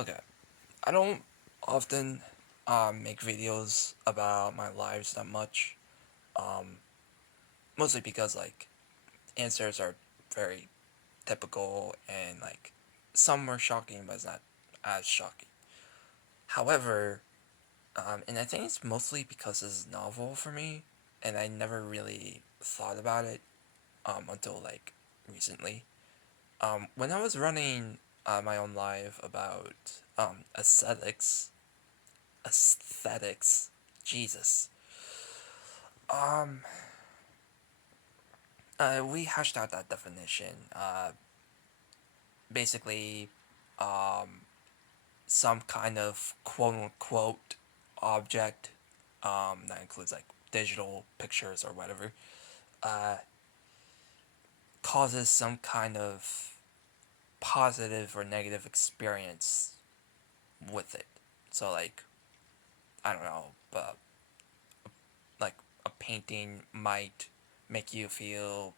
Okay, I don't often make videos about my lives that much. Um, Mostly because like answers are very typical and like some are shocking, but it's not as shocking. However, and I think it's mostly because it's novel for me, and I never really thought about it until like recently. When I was running my own live about aesthetics, Jesus. Um, we hashed out that definition. Basically, um, some kind of quote unquote object, that includes like digital pictures or whatever, uh, causes some kind of positive or negative experience with it. So, like, I don't know, but like a painting might make you feel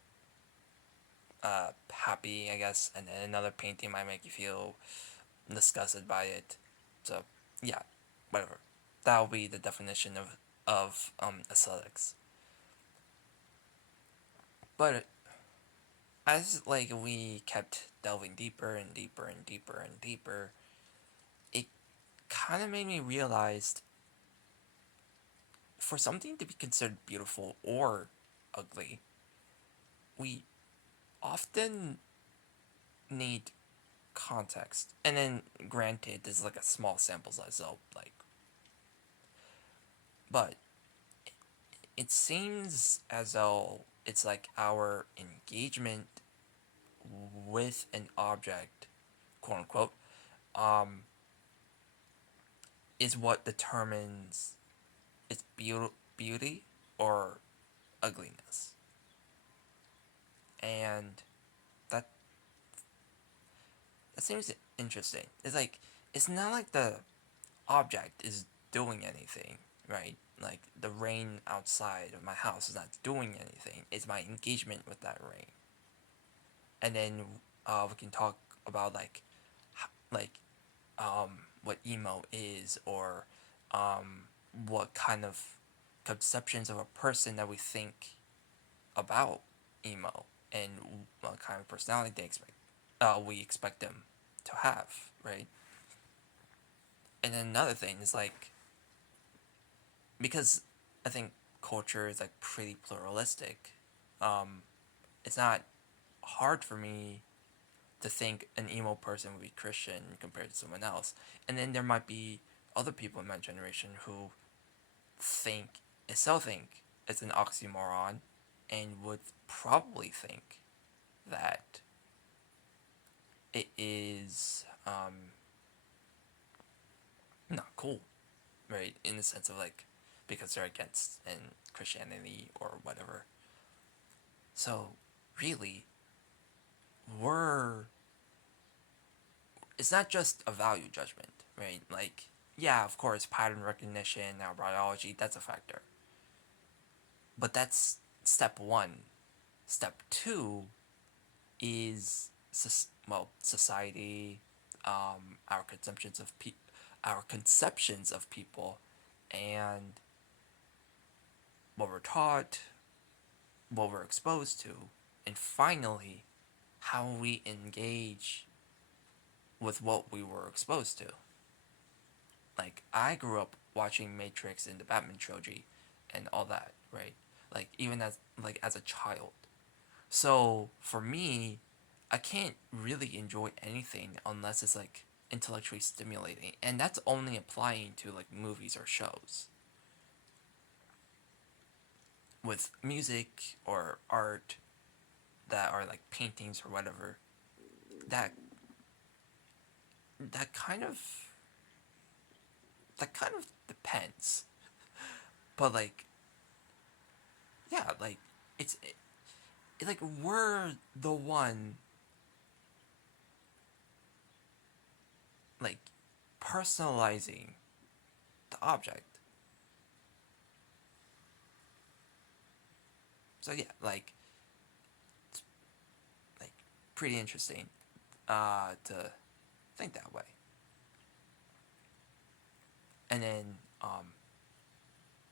happy, I guess, and then another painting might make you feel disgusted by it. So, yeah, whatever. That will be the definition of aesthetics. But as like we kept delving deeper and deeper and deeper and deeper, it kind of made me realize for something to be considered beautiful or ugly, we often need context. And then, granted, this is like a small sample size, so like, but it seems as though it's like our engagement with an object, quote unquote, um, is what determines its beauty or ugliness. And that that seems interesting. It's like it's not like the object is doing anything, right? Like the rain outside of my house is not doing anything. It's my engagement with that rain. And then we can talk about like what emo is, or um, what kind of conceptions of a person that we think about emo, and what kind of personality we expect them to have, right? And then another thing is like, because I think culture is like pretty pluralistic. Um, it's not hard for me to think an emo person would be Christian compared to someone else, and then there might be other people in my generation who think still think it's an oxymoron, and would probably think that it is not cool, right? In the sense of like, because they're against in Christianity or whatever. So really, we're it's not just a value judgment, right? Like, yeah, of course, pattern recognition, our biology, that's a factor. But that's step one. Step two is society, our our conceptions of people, and what we're taught, what we're exposed to, and finally, how we engage with what we were exposed to. Like, I grew up watching Matrix and the Batman trilogy and all that, right? Like, even as a child. So for me, I can't really enjoy anything unless it's like intellectually stimulating, and that's only applying to like movies or shows. With music or art that are like paintings or whatever, that that kind of that kind of depends. But like, yeah, like like we're the one like personalizing the object. So yeah, like pretty interesting to think that way. and then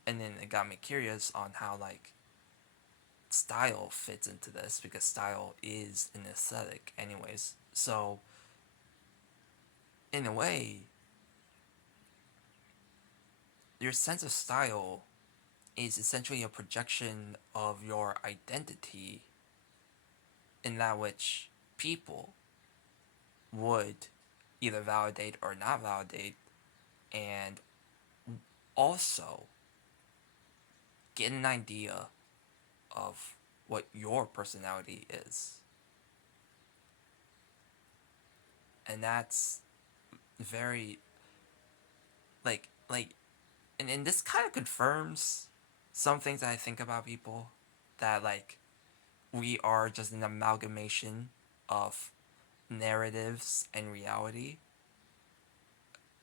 and then it got me curious on how like style fits into this, because style is an aesthetic anyways. So in a way, your sense of style is essentially a projection of your identity, in that which people would either validate or not validate, and also get an idea of what your personality is. And that's very like and this kind of confirms some things that I think about people, that like we are just an amalgamation of narratives and reality.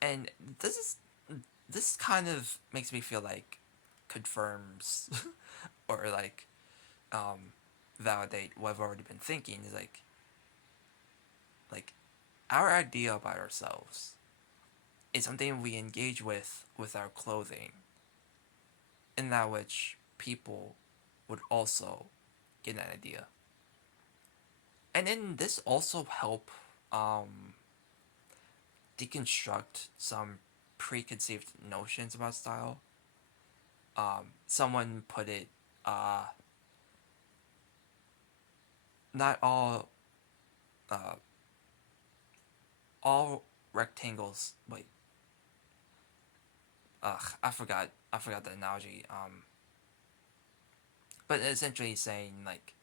And this kind of makes me feel like confirms or like um validate what I've already been thinking, is like our idea about ourselves is something we engage with our clothing, in that which people would also get an idea. And then this also help um, deconstruct some preconceived notions about style. Someone put it, uh, not uh, all rectangles. Wait, I forgot the analogy. But essentially saying like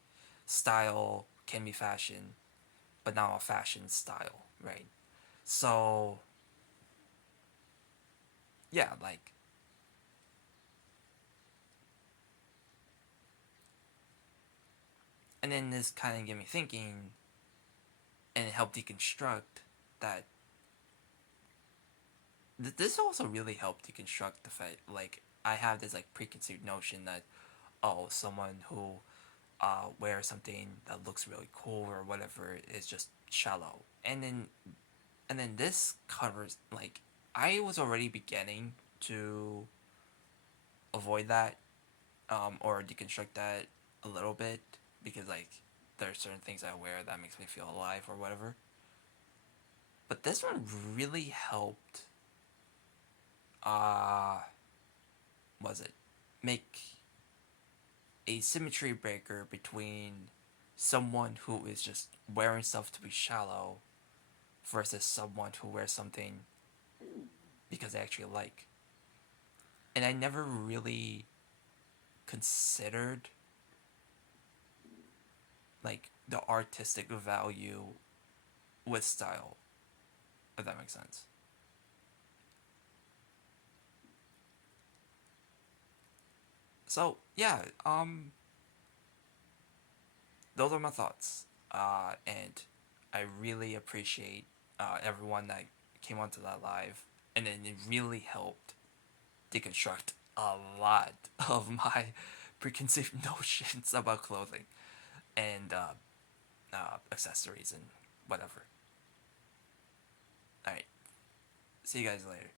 style can be fashion, but not all fashion style, right? So yeah, like, and then this kind of get me thinking, and it helped deconstruct that. This also really helped deconstruct the fact, like, I have this like preconceived notion that, oh, someone who wears something that looks really cool or whatever is just shallow, and then this covers, like, I was already beginning to avoid that, or deconstruct that a little bit, because like there are certain things I wear that makes me feel alive or whatever. But this one really helped. Uh, was it make a symmetry breaker between someone who is just wearing stuff to be shallow versus someone who wears something because they actually like. And I never really considered like the artistic value with style, if that makes sense. So yeah, those are my thoughts. And I really appreciate everyone that came onto that live, and then it really helped deconstruct a lot of my preconceived notions about clothing and accessories and whatever. All right, see you guys later.